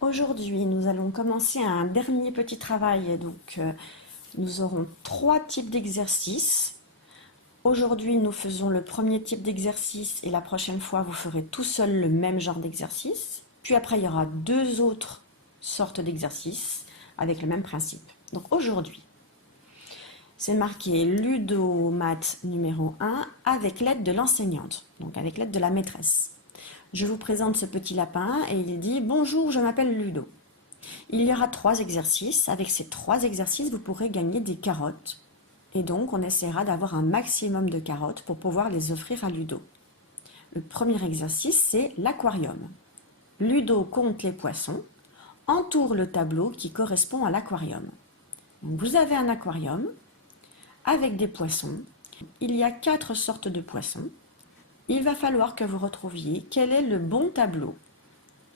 Aujourd'hui, nous allons commencer un dernier petit travail. Nous aurons trois types d'exercices. Aujourd'hui, nous faisons le premier type d'exercice et la prochaine fois, vous ferez tout seul le même genre d'exercice. Puis après, il y aura deux autres sortes d'exercices avec le même principe. Donc aujourd'hui, c'est marqué Ludo Maths numéro 1 avec l'aide de l'enseignante, donc avec l'aide de la maîtresse. Je vous présente ce petit lapin et il dit « Bonjour, je m'appelle Ludo ». Il y aura trois exercices. Avec ces trois exercices, vous pourrez gagner des carottes. Et donc, on essaiera d'avoir un maximum de carottes pour pouvoir les offrir à Ludo. Le premier exercice, c'est l'aquarium. Ludo compte les poissons, entoure le tableau qui correspond à l'aquarium. Vous avez un aquarium avec des poissons. Il y a 4 sortes de poissons. Il va falloir que vous retrouviez quel est le bon tableau.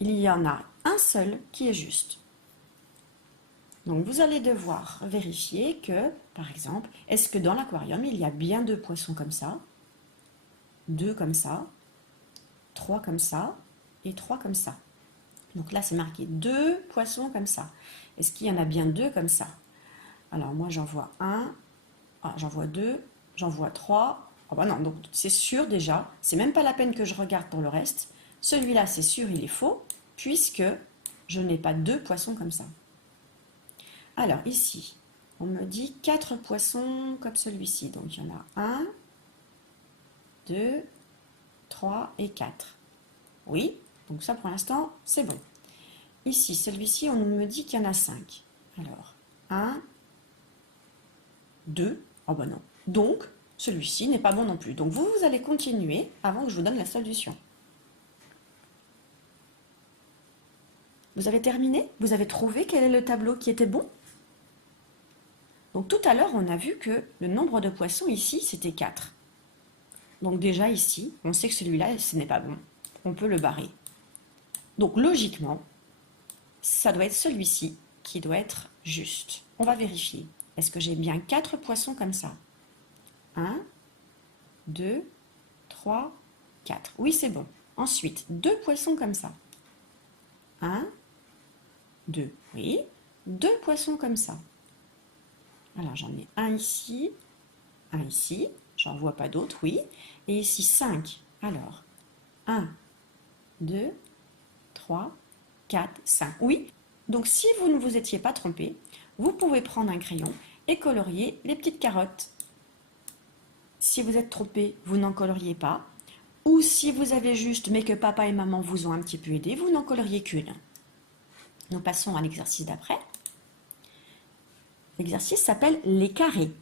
Il y en a un seul qui est juste. Donc vous allez devoir vérifier que, par exemple, est-ce que dans l'aquarium, il y a bien 2 poissons comme ça, 2 comme ça, 3 comme ça et 3 comme ça. Donc là, c'est marqué 2 poissons comme ça. Est-ce qu'il y en a bien 2 comme ça? Alors moi, j'en vois 1, j'en vois 2, j'en vois 3. Oh bah non, donc c'est sûr déjà, c'est même pas la peine que je regarde pour le reste. Celui-là, c'est sûr, il est faux, puisque je n'ai pas 2 poissons comme ça. Alors ici, on me dit 4 poissons comme celui-ci. Donc il y en a 1, 2, 3 et 4. Oui, donc ça pour l'instant, c'est bon. Ici, celui-ci, on me dit qu'il y en a 5. Alors, 1, 2, oh ben non. Donc, celui-ci n'est pas bon non plus. Donc vous allez continuer avant que je vous donne la solution. Vous avez terminé? Vous avez trouvé quel est le tableau qui était bon? Donc tout à l'heure, on a vu que le nombre de poissons ici, c'était 4. Donc déjà ici, on sait que celui-là, ce n'est pas bon. On peut le barrer. Donc logiquement, ça doit être celui-ci qui doit être juste. On va vérifier. Est-ce que j'ai bien 4 poissons comme ça? 1, 2, 3, 4. Oui, c'est bon. Ensuite, 2 poissons comme ça. 1, 2. Oui. 2 poissons comme ça. Alors j'en ai un ici, un ici. J'en vois pas d'autres, oui. Et ici 5. Alors, 1, 2, 3, 4, 5. Oui, donc si vous ne vous étiez pas trompé, vous pouvez prendre un crayon et colorier les petites carottes. Si vous êtes trompé, vous n'en coloriez pas. Ou si vous avez juste, mais que papa et maman vous ont un petit peu aidé, vous n'en coloriez qu'une. Nous passons à l'exercice d'après. L'exercice s'appelle les carrés.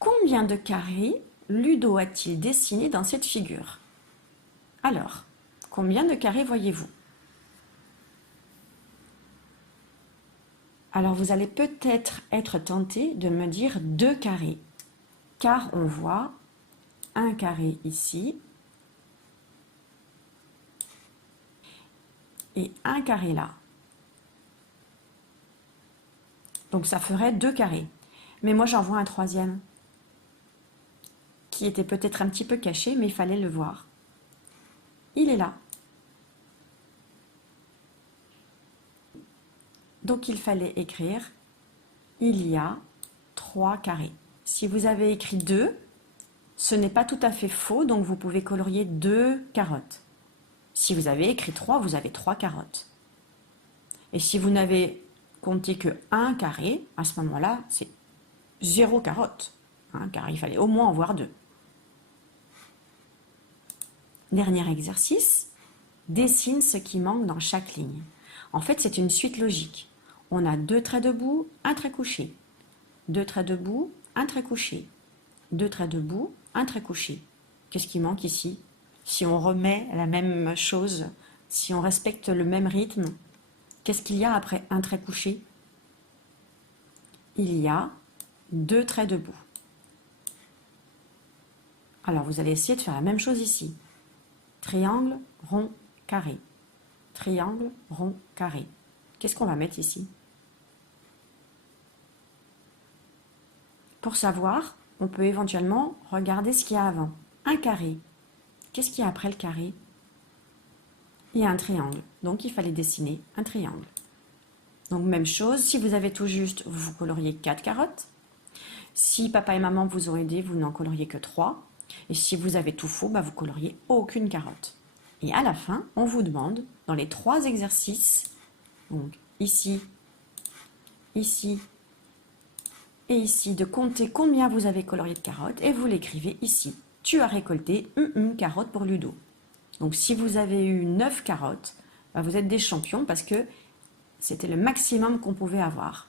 Combien de carrés Ludo a-t-il dessiné dans cette figure? Alors, combien de carrés voyez-vous? Alors vous allez peut-être être tenté de me dire 2 carrés, car on voit un carré ici et un carré là. Donc ça ferait 2 carrés. Mais moi j'en vois un troisième, qui était peut-être un petit peu caché, mais il fallait le voir. Il est là. Donc il fallait écrire il y a 3 carrés. Si vous avez écrit 2, ce n'est pas tout à fait faux, donc vous pouvez colorier 2 carottes. Si vous avez écrit 3, vous avez 3 carottes. Et si vous n'avez compté que 1 carré, à ce moment-là, c'est 0 carotte, hein, car il fallait au moins en voir 2. Dernier exercice, dessine ce qui manque dans chaque ligne. En fait, c'est une suite logique. On a 2 traits debout, un trait couché. 2 traits debout, un trait couché. 2 traits debout, un trait couché. Qu'est-ce qui manque ici? Si on remet la même chose, si on respecte le même rythme, qu'est-ce qu'il y a après un trait couché? Il y a 2 traits debout. Alors vous allez essayer de faire la même chose ici. Triangle, rond, carré. Triangle, rond, carré. Qu'est-ce qu'on va mettre ici? Pour savoir, on peut éventuellement regarder ce qu'il y a avant. Un carré. Qu'est-ce qu'il y a après le carré? et un triangle. Donc il fallait dessiner un triangle. Donc même chose, si vous avez tout juste, vous coloriez 4 carottes. Si papa et maman vous ont aidé, vous n'en coloriez que 3. Et si vous avez tout faux, vous coloriez aucune carotte. Et à la fin, on vous demande, dans les 3 exercices, donc ici, ici et ici, de compter combien vous avez colorié de carottes et vous l'écrivez ici. Tu as récolté une carotte pour Ludo. Donc si vous avez eu 9 carottes, vous êtes des champions parce que c'était le maximum qu'on pouvait avoir.